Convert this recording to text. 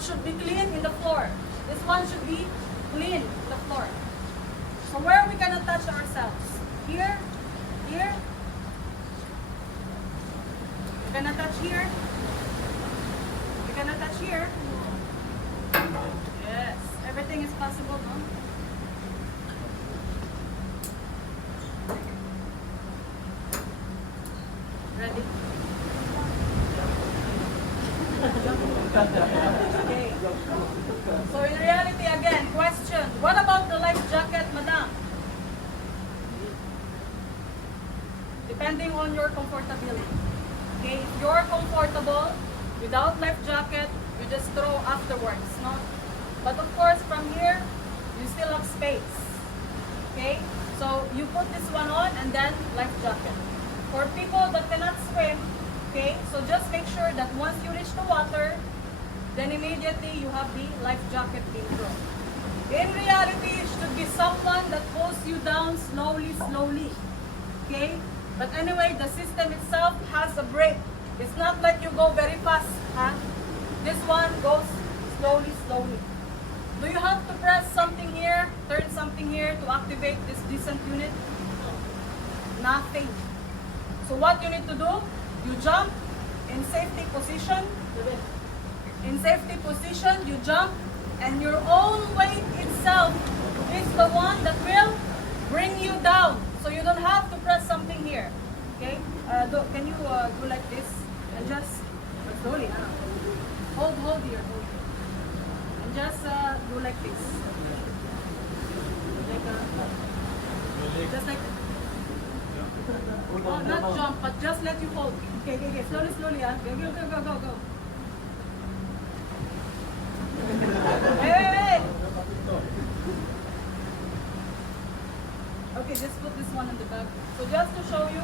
should be clean in the floor. This one should be clean in the floor. So where we cannot touch ourselves? Here, here. We cannot touch here. We cannot touch here. Yes, everything is possible, no? Ready? Okay. So in reality, again, question, what about the life jacket, madam? Depending on your comfortability. Okay, if you're comfortable without life jacket, you just throw afterwards, no? But of course, from here, you still have space. Okay, so you put this one on and then life jacket. For people that cannot swim, okay, so just make sure that once you reach the water, then immediately you have the life jacket being thrown. In reality, it should be someone that pulls you down slowly, slowly. Okay? But anyway, the system itself has a brake. It's not like you go very fast. Huh? This one goes slowly, slowly. Do you have to press something here, turn something here to activate this descent unit? Nothing. So what you need to do, you jump in safety position. In safety position, you jump, and your own weight itself is the one that will bring you down. So you don't have to press something here. Okay? Can you do like this and just slowly? Hold here, and just do like this. Just like. Oh, not jump, but just let you hold. Okay, slowly, slowly, go. Wait. Okay, just put this one in the back. So just to show you,